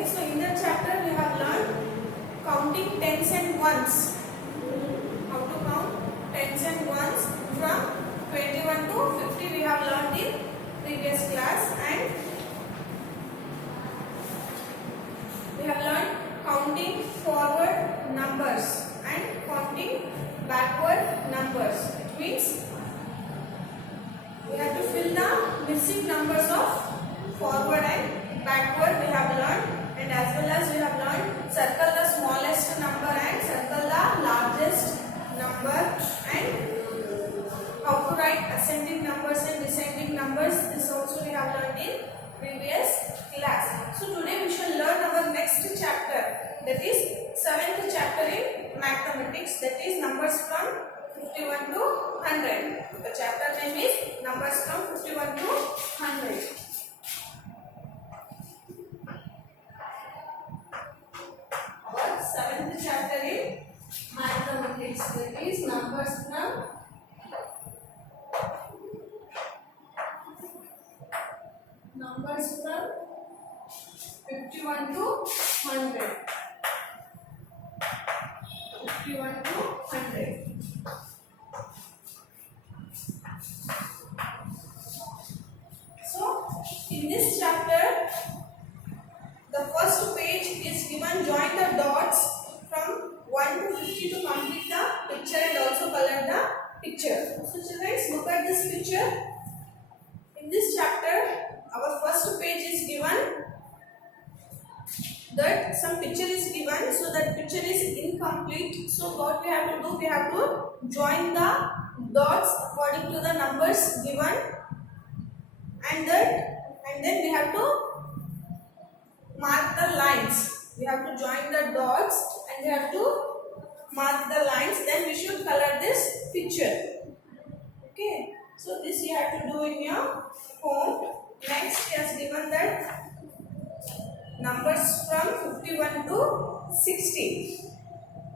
Okay, so in that chapter we have learned counting tens and ones. How to count tens and ones from 21 to 50 we have learned in previous class, and we have learned counting forward numbers and counting backward numbers. It means we have to fill the missing numbers of forward and backward we have learned, and as well as we have learned circle the smallest number and circle the largest number, and how to write ascending numbers and descending numbers. This also we have learned in previous class. So today we shall learn our next chapter, that is 7th chapter in mathematics, that is numbers from 51 to 100. The chapter name is numbers from 51 to 100. Our 7th chapter in mathematics, that is numbers from 51 to 100. 51 to 100. So, in this chapter, the first page is given join the dots from 1 to 50 to complete the picture and also color the picture. So, children, look at this picture. In this chapter, our first page is given that some picture is given, so that picture is incomplete. So what we have to do, we have to join the dots according to the numbers given, and then we have to mark the lines. We have to join the dots and we have to mark the lines, then we should color this picture. Okay, so this you have to do in your home. Next, he has given that numbers from 51 to 60.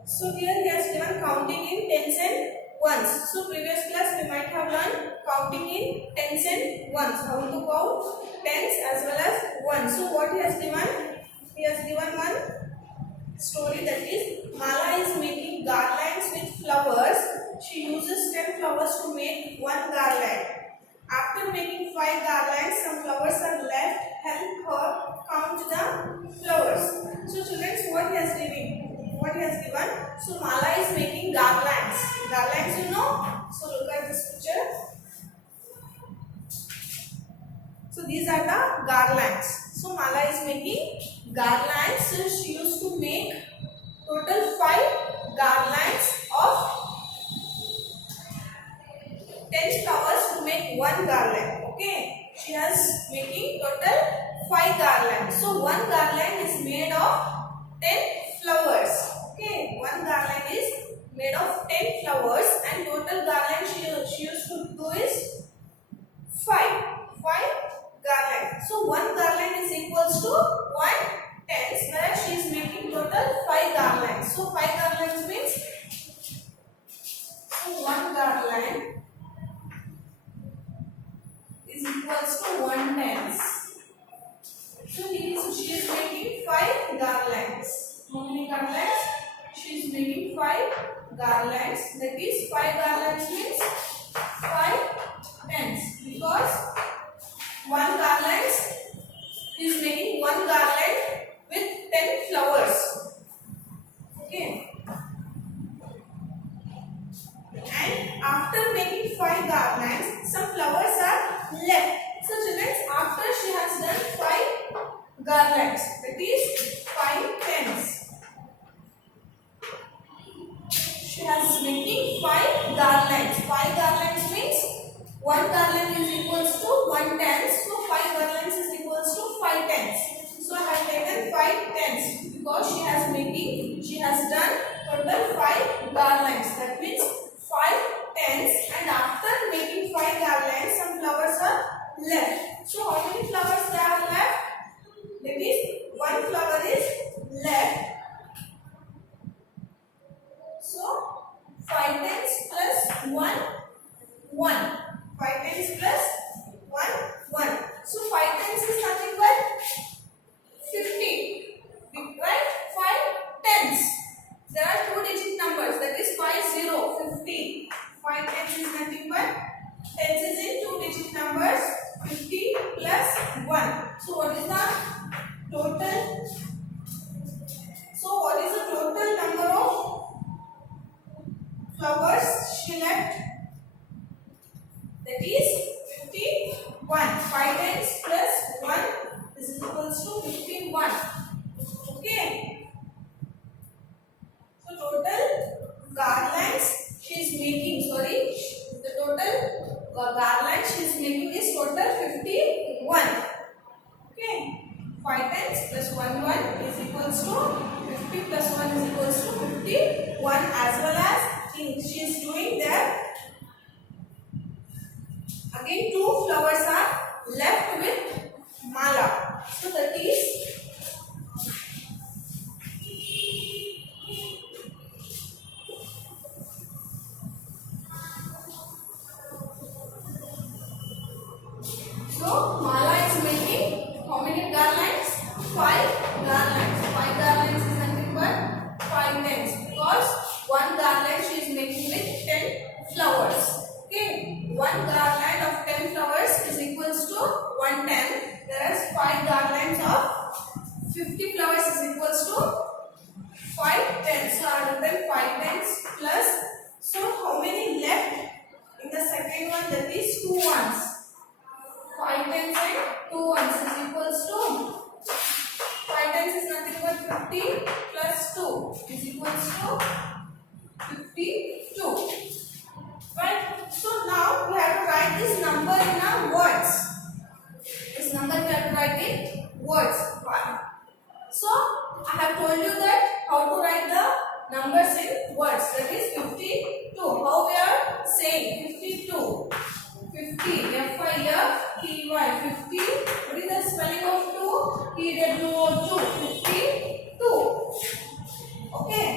So here he has given counting in tens and ones. So previous class we might have learned counting in tens and ones, how to count tens as well as ones. So what he has given? He has given one story, that is Mala is making garlands with flowers. She uses 10 flowers to make one garland. After making 5 garlands, some flowers are left. Help her count the flowers. So children, what he has given? What he has given? So Mala is making garlands. Garlands, you know. So look at this picture. So these are the garlands. So Mala is making garlands. So she used to make total 5 garlands of 10 flowers to make one garland. Okay, she has making total 5 garlands. So one garland is made of 10 flowers. Okay, one garland is made of 10 flowers, and total garland she used to do is 5 garlands. So one garland is equals to 1 tenth, whereas she is making total 5 garlands. So 5 garlands means, so one garland is equals to 1 tenth. So she is making 5 garlands. How many garlands? She is making 5 garlands. That is 5 garlands means 5 tenths, because one garland is making one garland with 10 flowers. Okay. And after making 5 garlands, some flowers are left. So children, after she has done 5 garlands, that is 5 tenths, she has making 5 garlands. 1 1 is equals to 50 plus 1 is equals to 51, as well as she is doing that. Again, 2 flowers are left with mala. So that is mala is making how many garlands? 5 garlands. 5 garlands is nothing but 5 times, because one garland she is making with 10 flowers. Okay, one garland of 10 flowers is equals to 110, whereas 5 garlands of 50 flowers is equals to 5 tens. So I have written 5 tens plus. So how many left in the second one? That is 2 ones. 5 tens and 2 ones is equals to 5 tens is nothing but 50 plus 2 is equals to 52. Right? So now we have to write this number in our words. This number we have to write in words. So I have told you that how to write the numbers in words. That is 52. How we are saying 52? 50. F-I-F-T-Y. 50. What is the spelling of 2? T-W-O-2. 52. Okay.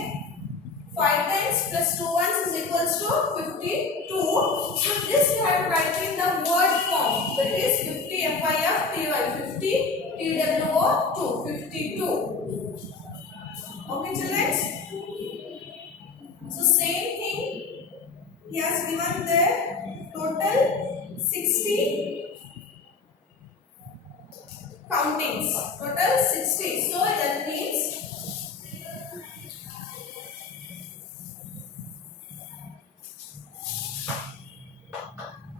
5 times plus 2 ones is equals to 52. So this we have to write in the word form. That is 50 F-I-F-T-Y. 50 T-W-O-2. 52. Okay, children. So same thing. He has given there total 60 countings. Total 60. So that means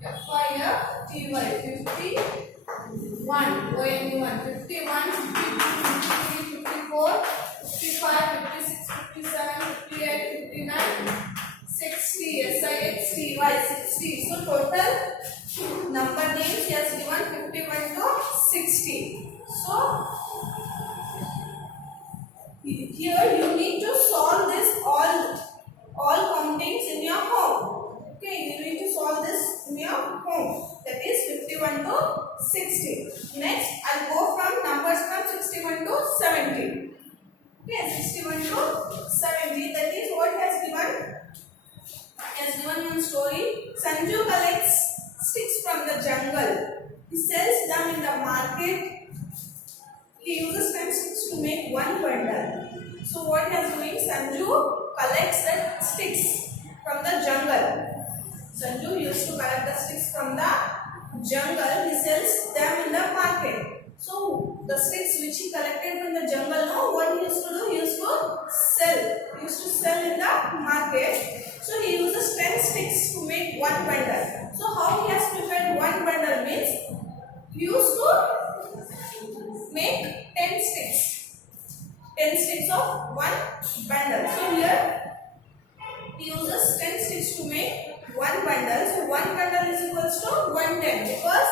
F-I-F-T-Y 51, O-N-E-1, 51, 52, 53, 54, 55, 56, 57, 58, 59, 60, S-I-X-T-Y 60. So total number names he has given 51 to 60. So here you need to solve this all countings in your home. Okay, you need to solve this in your home. That is 51 to 60. Next, I'll go from numbers from 61 to 70. Okay, 61 to 70. That is what he has given. He has given one story. Sanju collects sticks from the jungle. He sells them in the market. He uses 10 sticks to make one bundle. So what he is doing? Sanju collects the sticks from the jungle. Sanju used to collect the sticks from the jungle. He sells them in the market. So the sticks which he collected from the jungle, no, what he used to do? He used to sell. He used to sell in the market. So he uses 10 sticks to make one bundle. So how he has prepared one bundle means he used to make 10 sticks. 10 sticks of one bundle. So here he uses 10 sticks to make one bundle. So one bundle is equals to 110, because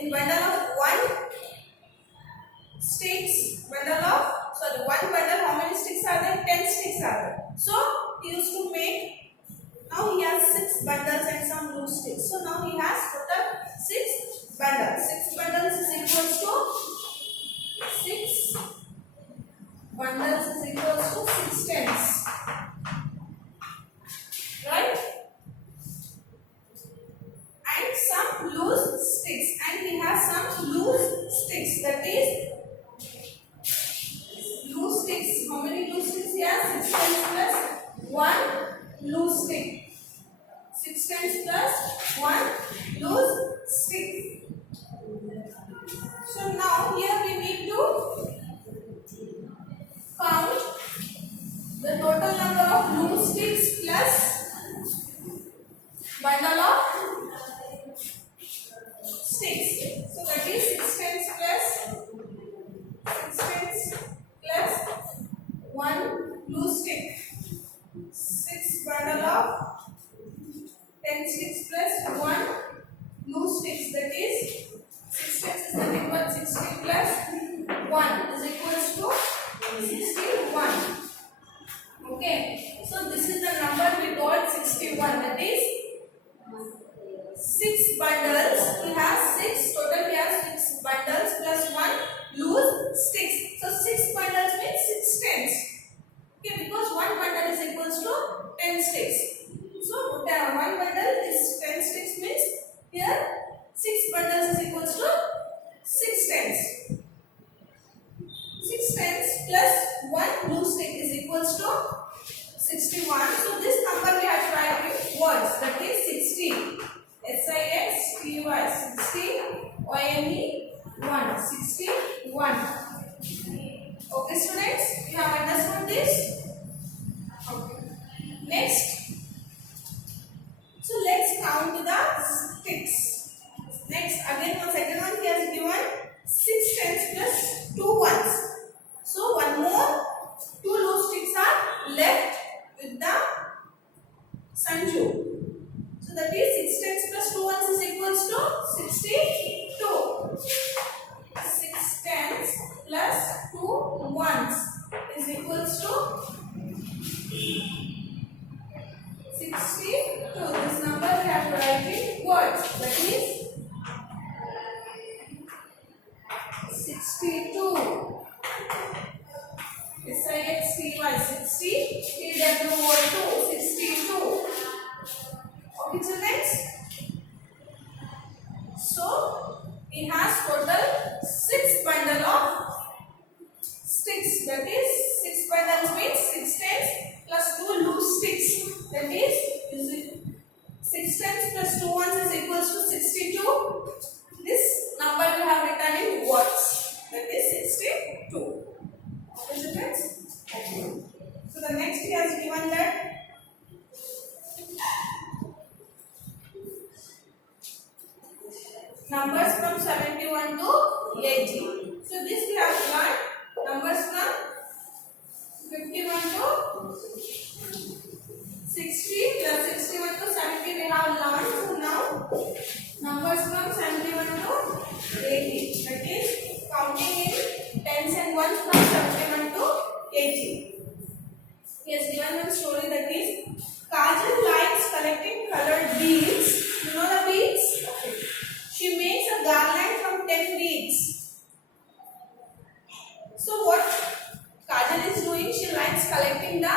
in bundle of one sticks, one bundle, how many sticks are there? 10 sticks are there. So he used to make. Now he has 6 bundles and some loose sticks. So now he has total 6 bundles. 6 bundles is equals to 6 bundles is equals to 6 tens. Right? And some loose sticks. And he has some loose sticks. That is loose sticks. How many loose sticks he has? 6 tens plus 1 loose stick. 6 tens plus 1 loose stick. So now here we need to count the total number of loose sticks plus bundle of sticks. So that is 6 tens plus 1 loose stick. 6 bundle of 10 sticks plus 1 loose sticks. That is 6 tens is nothing but 60 plus 1 is equals to equals to 61. So this number we have to write in words. That is 60. SIXTY 60. ONE 1 61. Okay students, you have understood this? Okay. Next. So let's count the sticks. Next, again one second one he has given 6 tens plus 2 ones. So one more 2 loose sticks are left with the Sanju. So that is 6 tens plus 2 ones is equals to 62. 6 tens plus 2 ones is equals to 62. This number we have to write in words. That is 62. SIXTY 60. TWO2 62. Okay, children. So it has total 6 bundle of sticks. That is 6 bundles means 6 tens plus 2 loose sticks. That is 6 tens plus 2 ones is equals to 62. This number we have written in words. That is 62. Okay, children. So the next he has given that numbers from 71 to 80. So this we have learned numbers from 51 to 60 plus 61 to 70 we have learned. So now numbers from 71 to 80. That is counting in tens and ones from 71 to 80. He has given one story that is Kajal likes collecting colored beads. You know the beads? Okay. She makes a garland from 10 beads. So what Kajal is doing, she likes collecting the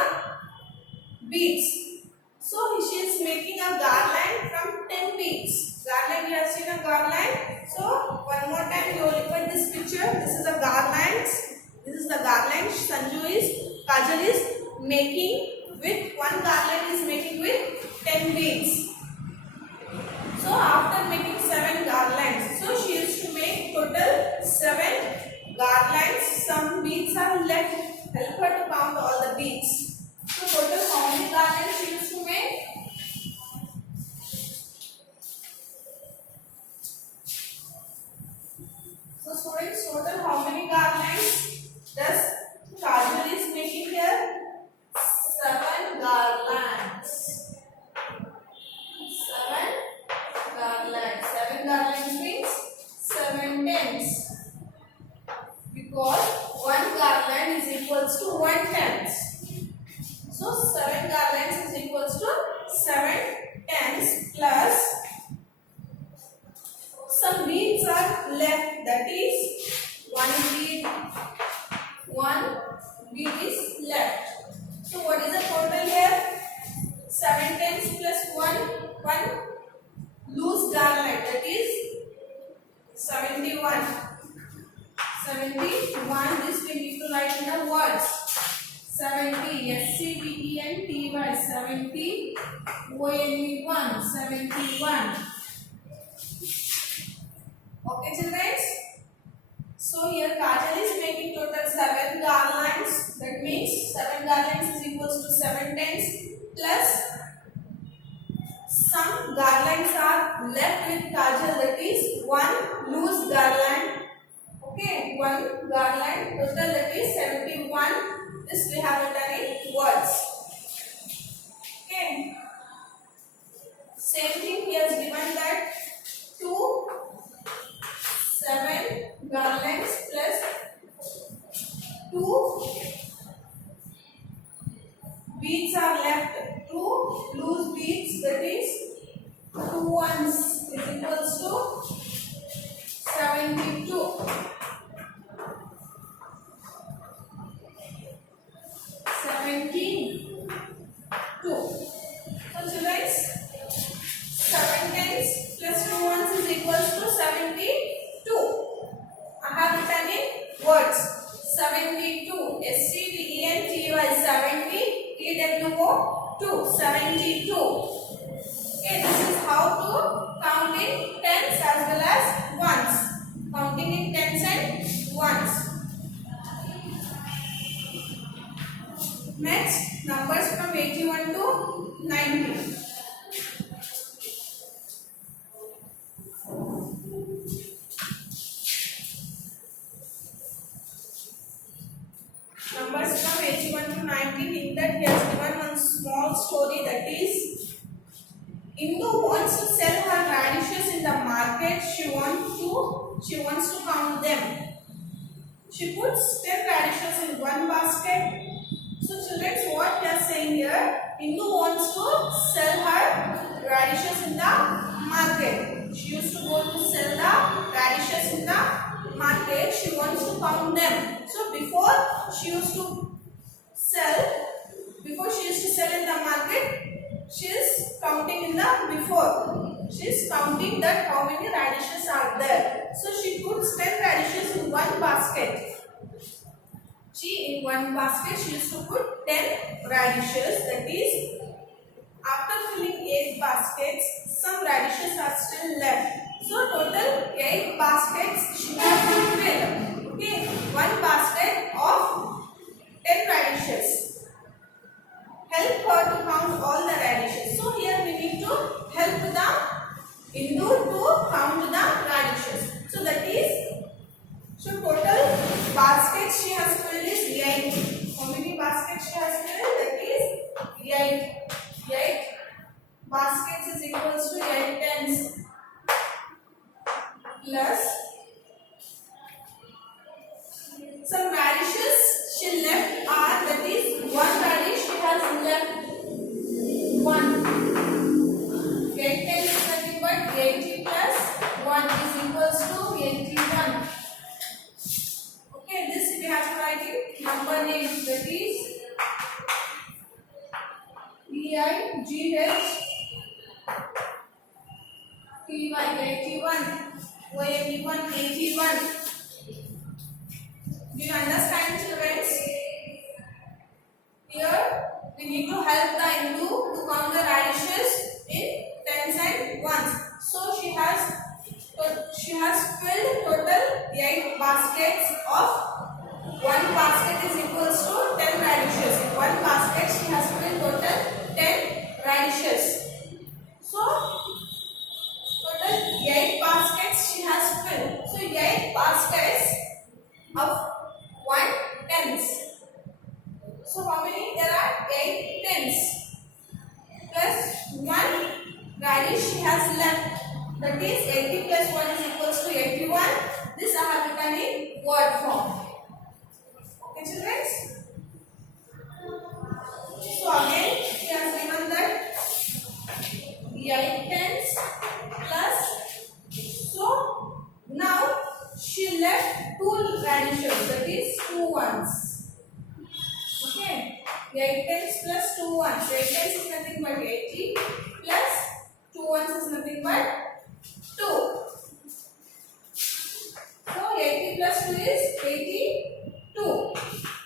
beads. So she is making a garland from 10 beads. Garland, you have seen a garland. So one more time you look at this picture. This is a garland. This is the garland Kajal is making with one garland is making with 10 beads. So after making 7 garlands, so she used to make total 7 garlands. Some beads are left. Help her to count all the beads. So total how many garlands she used to make? So students, total how many garlands does Kajal is making here? 7 garlands. 7 garlands means 7 tens. Because 1 garland is equals to 1 tens. So 7 garlands is equals to 7 tens plus some beads are left. That is 1 bead is left. So what is the total here? 7 tens plus 1 loose garland. That is 71. 71. This we need to write in the words. 70. SCVENTY 70. ONE 1 71. Okay, children. So here Kajal is making total 7 garlands. That means 7 garlands is equals to 7 tens plus some garlands are left with Kajal. That is 1 loose garland. Okay, 1 garland total that is 71. This we have written in words. Okay. Same thing he has given that 2 7 garlands plus 2 beads are left. 2 loose beads, that is 2 ones is equals to 72. 72. So children, 7 tens plus 2 ones is equals to 72. I have written in words. 72. SCVENTY 70. AWO 2, 72. Okay, this is how to count in tens as well as ones. Counting in tens and ones. Next, numbers from 81 to 90. Numbers from 81 to 19. In that he has given one small story, that is, Indu wants to sell her radishes in the market. She wants to count them. She puts 10 radishes in one basket. So children, what we are saying here, Indu wants to sell her radishes in the market. She used to go to sell the radishes in the market. She wants to count them. So before she used to sell in the market, she is counting in the before. She is counting that how many radishes are there. So she puts 10 radishes in one basket. In one basket she used to put 10 radishes. That is, after filling 8 baskets, some radishes are still left. So total 8 baskets she has to fill. Okay, one basket of 10 radishes. Help her to count all the radishes. So here we need to help the Indu to count the radishes. So that is, so total baskets she has filled is 8. How many baskets she has filled? That is 8. 8 baskets is equals to 8 tens plus some radishes she left are, that is, one radish she has left 1. 8 tens is nothing but 80 plus 1 is equals to 81. Okay, this we have to write in number names, that is VIGH PY 81, YM 81. Do you understand, children? Here we need to help the Indu to count the radishes in tens and ones. So she has filled total 8 baskets of, one basket is equals to 10 radishes. In one basket she has filled total 10 radishes. So total 8 baskets she has filled. So 8 baskets of 1 tens. So how many? There are 8 tens plus 1 radish she has left. That is 80 plus 1 is equals to 81. This I have written in word form. Okay, children? So again, he has given that 8 tens plus. So now she left 2 radishes. That is 2 ones. Okay, 8 tens plus 2 ones. 8 tens is nothing but 80 plus 2 ones is nothing but 2. So 80 plus 2 is 82.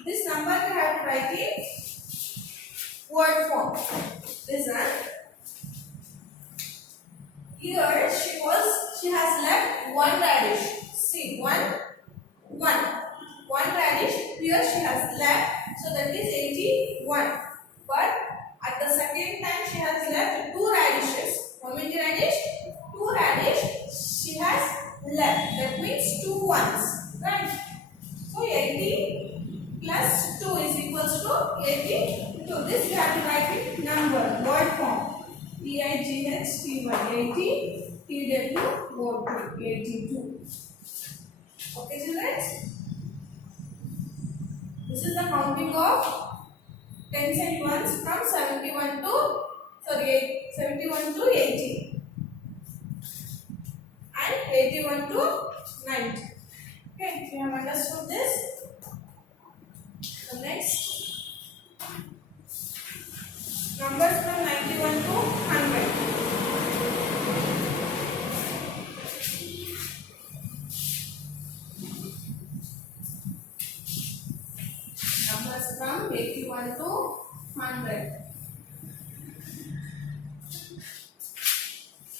This number we have to write in word form. Listen. Here she has left 1 radish. See, 1 radish here she has left. So that is 81. But at the second time she has left 2 radishes. How many radish? 2 radish she has left. That means 2 ones. Right? So 80 plus 2 is equals to 82. This we have to write in number, word form. VIGH PY 80 TW 82. Okay, children? This is the counting of tens and ones from 71 to 80 and 81 to 90. Okay, you have understood this. The next, numbers from 91 to 100. Numbers from 81 to 100.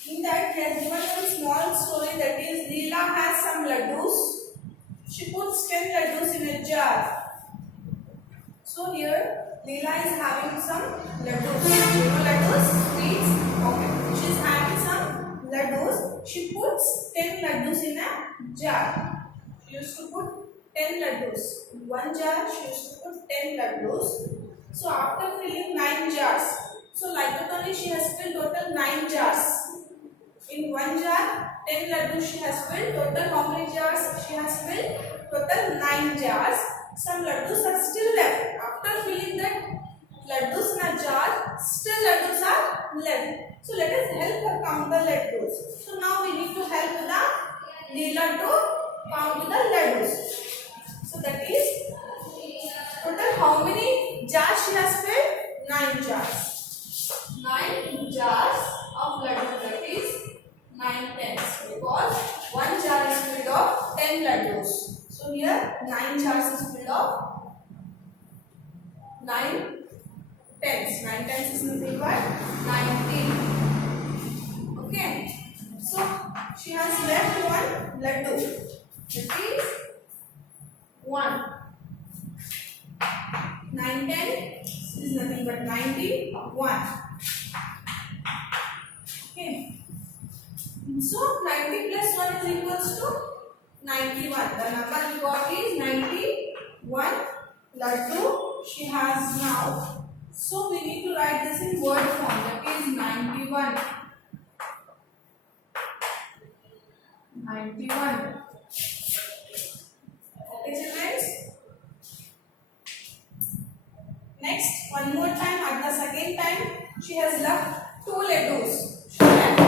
In that, he has given one small story, that is, Leela has some laddus. She puts 10 laddus in a jar. So here, Leela is having some laddus. You know laddus? Sweets? Okay. She is having some laddus. She puts 10 laddus in a jar. She used to put 10 laddus. In one jar, she used to put 10 laddus. So after filling 9 jars, so like that only she has filled total 9 jars. In one jar, 10 laddus she has filled. Total how many jars she has filled? Total 9 jars. Some laddus are still left. After filling that laddus in a jar, still laddus are left. So let us help her count the laddus. So now we need to help the Leela to count the laddus. So that is total how many jars she has filled? 9 jars. 9 jars of laddus, that is 9 tenths, because one jar is filled of 10 laddus. So here 9 jars is filled of 9 tenths. 9 tenths is nothing but 19. Okay. So she has left one laddu. That is 1. 9 tenths is nothing but 91. Okay. So 90 plus 1 is equals to 91. The number we got is 91 laddu she has now. So we need to write this in word form. That is 91. 91. Okay, friends. Next, one more time, at the second time, she has left 2 laddus. She left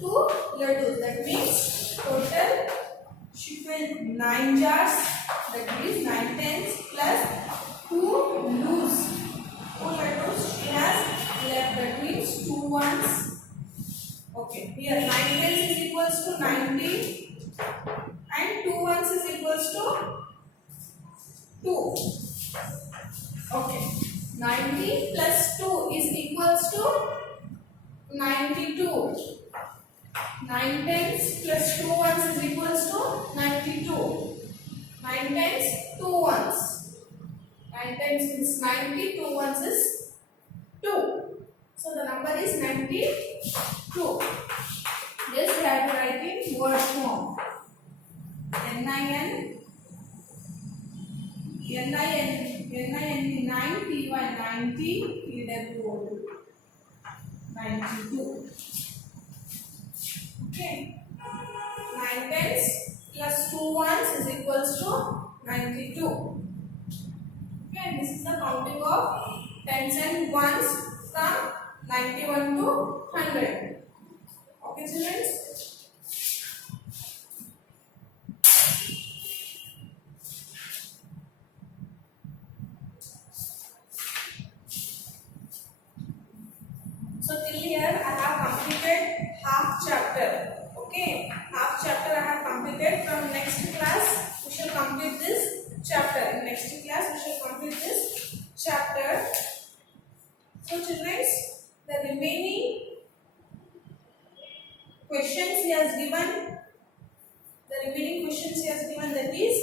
2 laddus. That means total she filled 9 jars. That is 9 tenths plus 2 loose. 2 laddus she has left. That means 2 ones. Okay. Here 9 tenths is equals to 90 and 2 ones is equals to 2. Okay. 90 plus 2 is equals to 92. 9 tenths plus 2 ones is equals to 92. 9 tenths, 2 ones. 9 tenths means 90, 2 ones is 2. So the number is 92. This we have to write in word form. N-I-N, 91, 90, T-W-O-U, 92. Okay. 9 tenths plus 2 ones is equals to 92. Okay, and this is the counting of tens and ones from 91 to 100. Okay, children? So till here I have completed half chapter. Okay, half chapter I have completed. From next class we shall complete this chapter. In next class we shall complete this chapter. So children, the remaining questions he has given. That is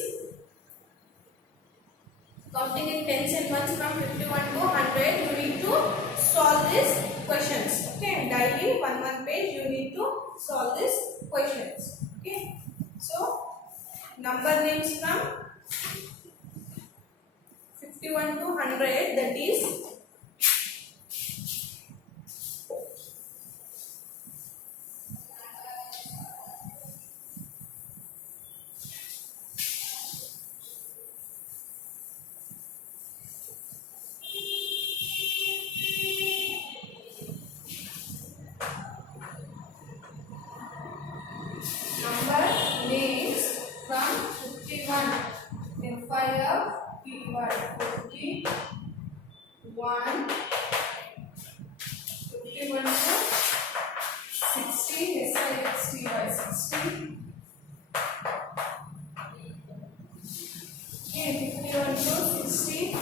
counting in tens and ones from 51 to 100. You need to solve these questions. Okay, daily one page you need to solve these questions. Okay, so number names from 51 to 100, that is number names from 51. Then 5 51, 51, 51 to 60, SIXT by 60. Okay, 51 to 60.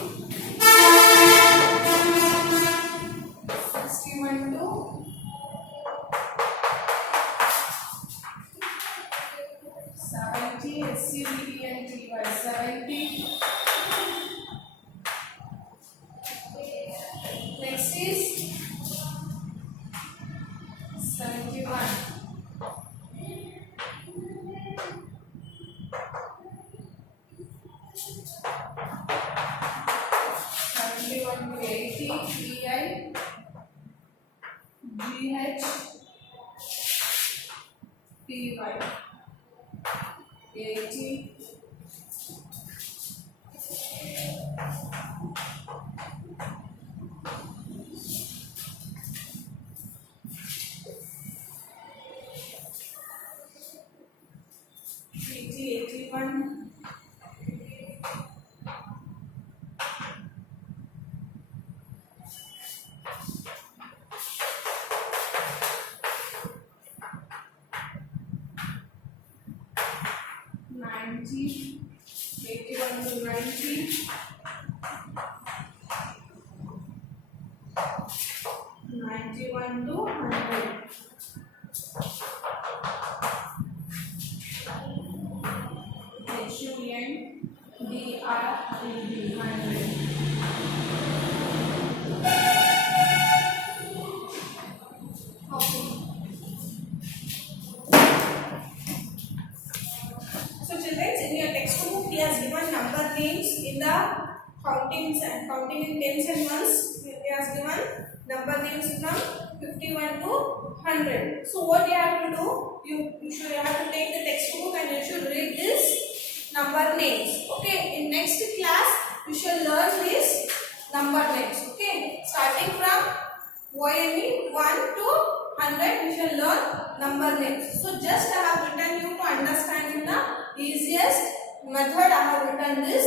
going to be 80, PI, GH, PY, 80, 81, 90, 81 to 90, 91 to 100. HUN, DREB, 100. So children, in your textbook he has given number names in the counting in tens and ones. He has given number names from 51 to 100. So what you have to do? You should have to take the textbook and you should read this number names. Okay. In next class you shall learn these number names. Okay. Starting from OME 1 to 100 we shall learn number names. So just I have written you to understand in the easiest method. I have written this.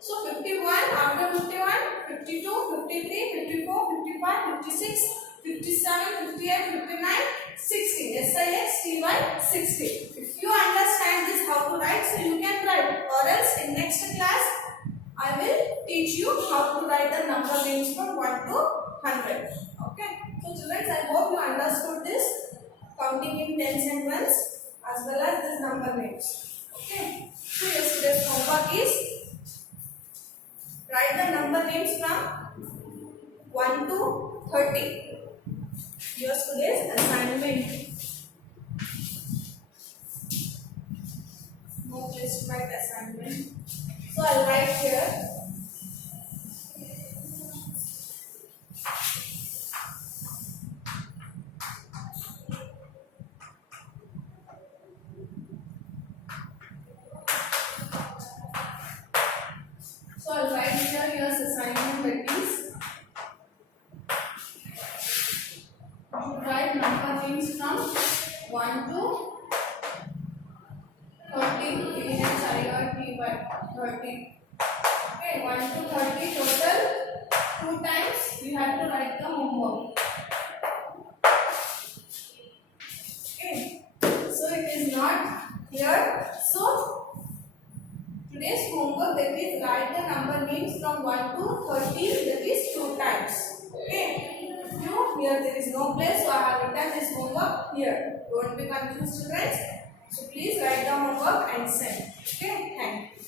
So 51, after 51, 52, 53, 54, 55, 56, 57, 58, 59, 60. SIX, TY, 60. If you understand this how to write, so you can write. Or else in next class I will teach you how to write the number names from 1 to 100. Okay. So children, I hope you understood this counting in tens and ones as well as this number names. Okay. So yesterday's homework is write the number names from 1 to 30. Here's today's assignment. No place to write assignment. So I'll write here. So I'll write here here's assignment that is. You should write number names from 1 to 30. PHIOTY 30. Okay, 1 to 30 total. 2 times you have to write the homework. Okay, so it is not here. So today's homework that is write the number names from 1 to 30, that is 2 times. Okay. Here there is no place, so I have written this homework here. Don't be confused, children. So please write the homework and send. Okay, thank you.